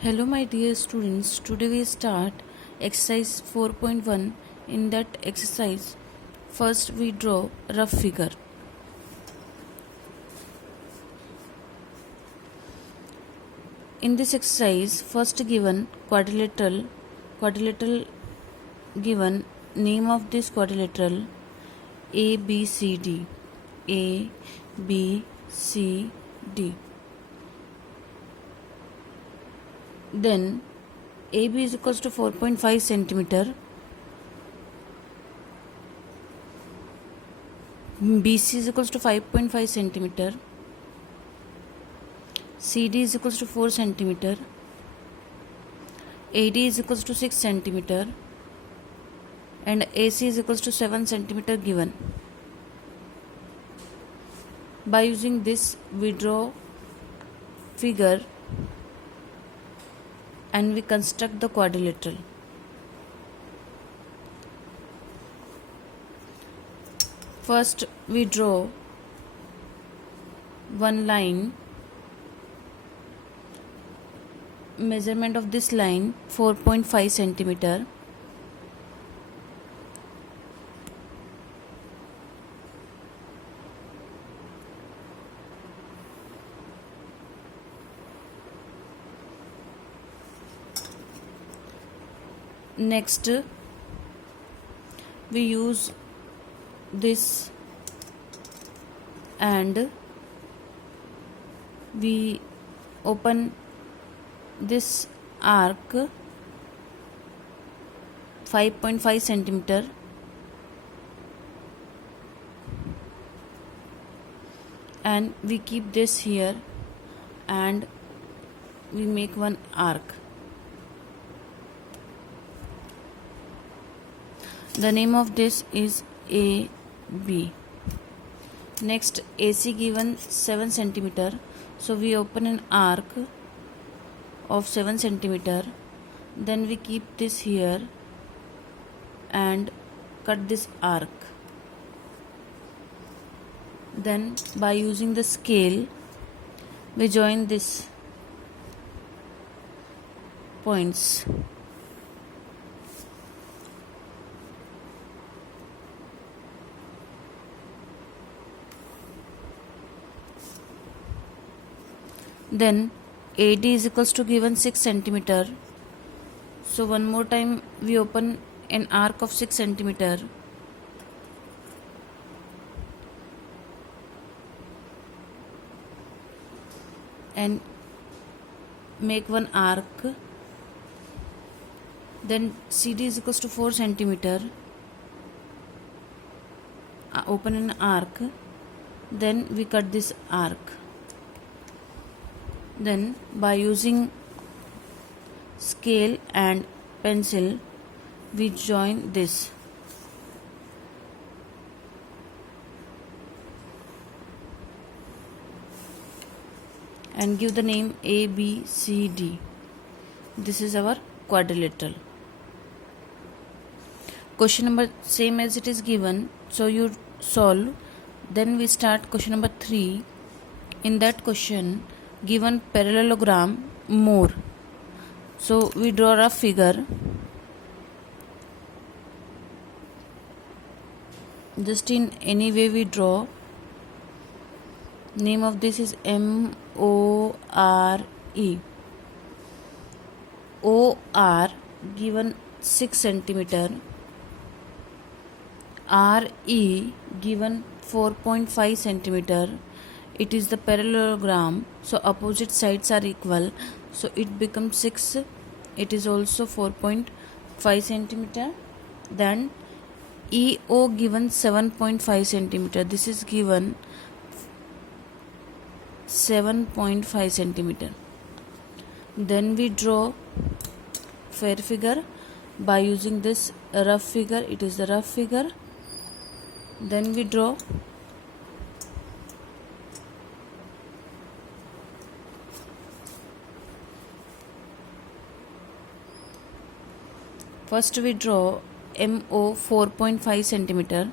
Hello my dear students, today we start exercise 4.1. In that exercise, first we draw rough figure. In this exercise, first given quadrilateral given name of this quadrilateral A B C D. A B C D. Then AB is equals to 4.5 centimeter, BC is equals to 5.5 centimeter, CD is equals to 4 centimeter, AD is equals to 6 centimeter, and AC is equals to 7 centimeter given. By using this, we draw figure and we construct the quadrilateral. First, we draw one line. Measurement of this line 4.5 centimeter. Next, we use this and we open this arc 5.5 centimeter and we keep this here and we make one arc. The name of this is AB. Next, AC given 7 centimeter, so we open an arc of 7 centimeter, then we keep this here and cut this arc. Then by using the scale we join this points. Then AD is equals to given 6 centimeter. So one more time we open an arc of 6 centimeter and make one arc. Then CD is equals to 4 centimeter. Open an arc. Then we cut this arc. Then by using scale and pencil we join this. And give the name ABCD. This is our quadrilateral. Question number same as it is given, so you solve. Then we start question number 3. In that question, given parallelogram more, so we draw a figure. Just in any way we draw. Name of this is MORE. OR given 6 centimeter, RE given 4.5 centimeter. It is the parallelogram, so opposite sides are equal, so it becomes 6. It is also 4.5 centimeter. Then EO given 7.5 centimeter. This is given 7.5 centimeter. Then we draw fair figure by using this rough figure. It is the rough figure. Then we draw first we draw MO 4.5 centimeter.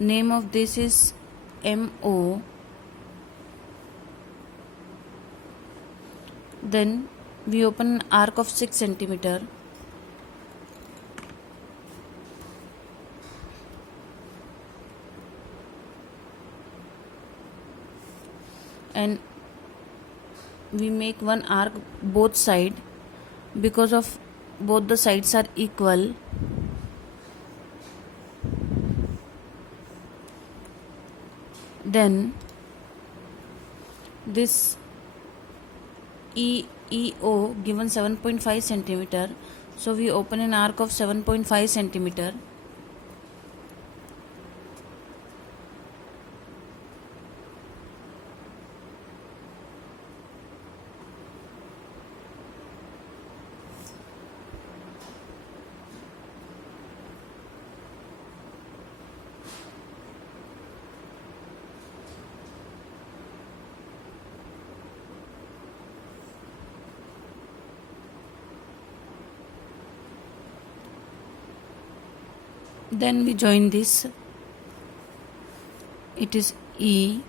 Name of this is MO. Then we open an arc of 6 centimeter and we make one arc both side because of both the sides are equal. Then this EO given 7.5 centimeter, so we open an arc of 7.5 centimeter. Then we join this, it is E.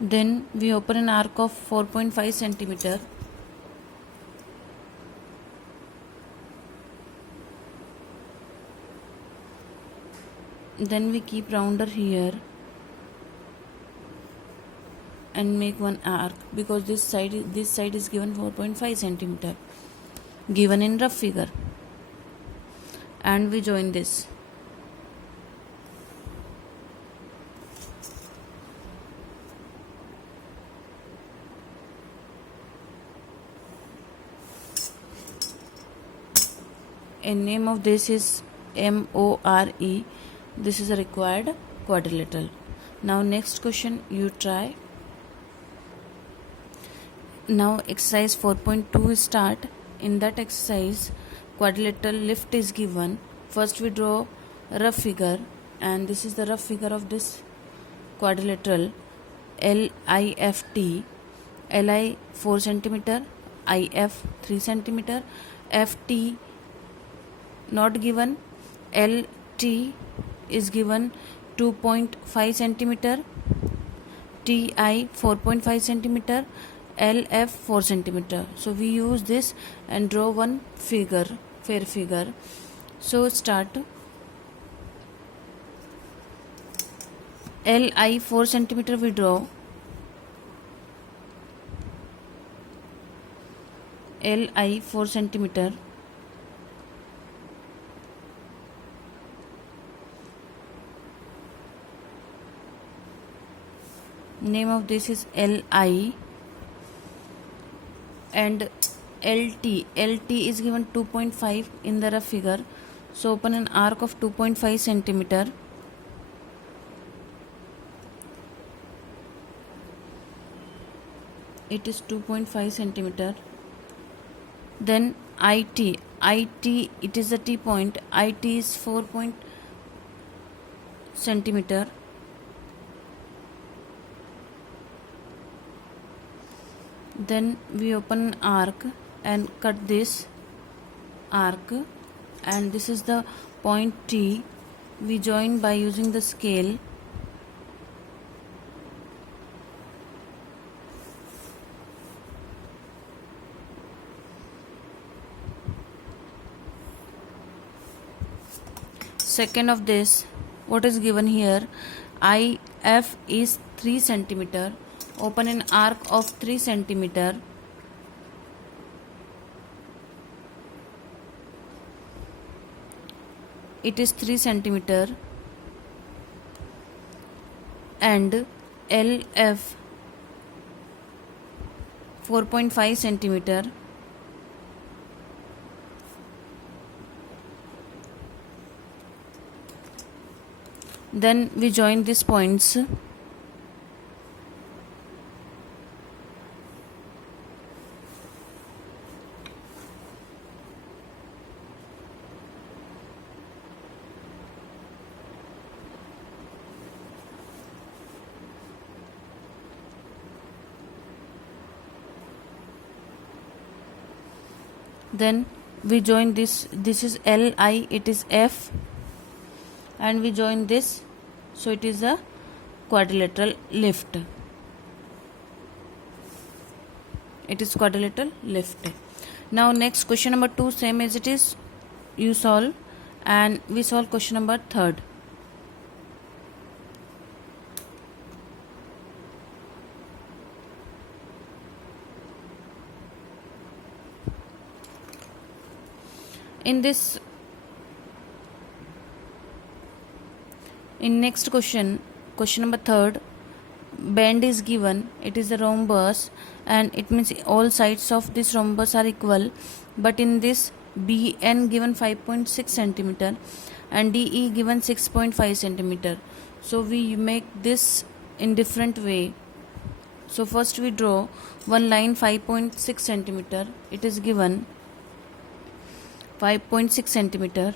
Then we open an arc of 4.5 centimeter. Then we keep rounder here and make one arc because this side is given 4.5 centimeter given in rough figure, and we join this. And name of this is MORE. This is a required quadrilateral. Now next question you try. Now exercise 4.2 start. In that exercise quadrilateral lift is given. First we draw rough figure, and this is the rough figure of this quadrilateral. LIFT, LI 4 centimeter, IF 3 centimeter, FT not given, LT is given 2.5 centimeter, TI 4.5 centimeter, LF 4 centimeter. So we use this and draw one figure, fair figure. So start. LI 4 centimeter we draw. LI 4 centimeter. Name of this is LI. And LT is given 2.5 in the rough figure, so open an arc of 2.5 centimeter. It is 2.5 centimeter. Then IT, it is the T point. IT is 4 centimeter. Then we open an arc and cut this arc, and this is the point T. We join by using the scale. Second of this, what is given here, IF is 3 centimeter. Open an arc of 3 centimeter. It is 3 centimeter. And LF 4.5 centimeter. Then we join these points. Then we join this is Li, it is F, and we join this, so it is a quadrilateral lift. It is quadrilateral lift. Now next question number 2, same as it is, you solve, and we solve question number 3. In next question number 3, bend is given, it is a rhombus, and it means all sides of this rhombus are equal, but in this BN given 5.6 centimeter and DE given 6.5 centimeter. So we make this in different way. So first we draw one line 5.6 centimeter, it is given 5.6 centimeter.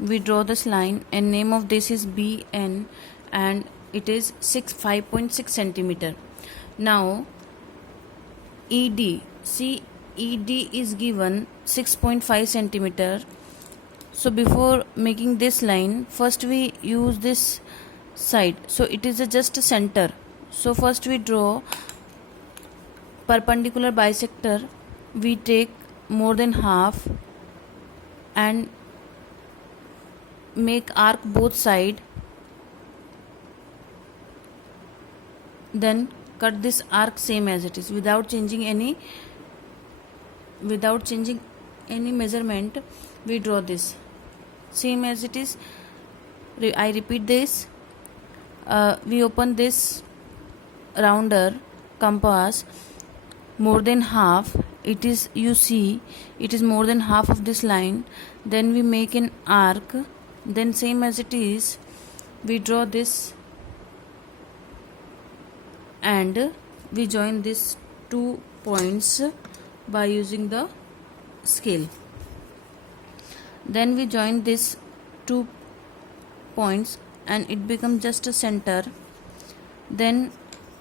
We draw this line, and name of this is BN, and it is 5.6 centimeter. Now ED, see, ED is given 6.5 centimeter. So before making this line, first we use this side, so it is just a center. So first we draw perpendicular bisector, we take more than half and make arc both side, then cut this arc same as it is without changing any measurement. We draw this same as it is. I repeat this. We open this rounder compass more than half, it is, you see, it is more than half of this line. Then we make an arc, then same as it is, we draw this and we join these 2 points by using the scale. Then we join these 2 points and it becomes just a center. Then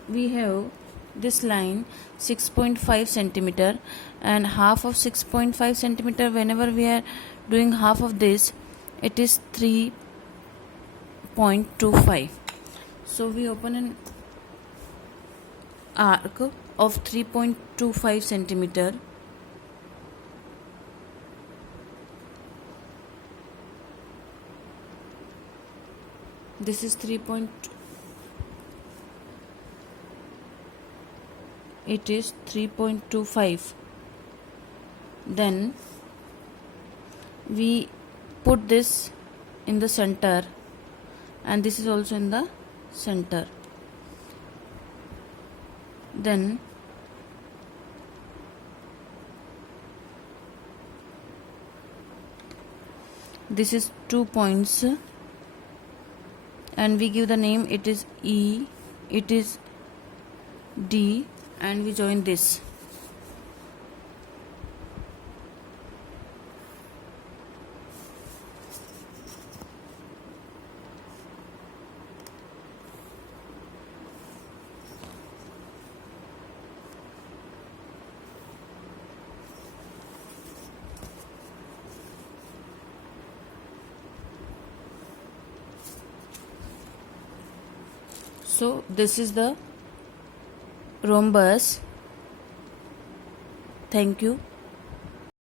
we have this line 6.5 centimeter, and half of 6.5 centimeter, whenever we are doing half of this, it is 3.25. So we open an arc of 3.25 centimeter. This is 3.25. Then we put this in the center, and this is also in the center. Then this is 2 points, and we give the name, it is E, it is D, and we join this. So this is the rhombus. Thank you.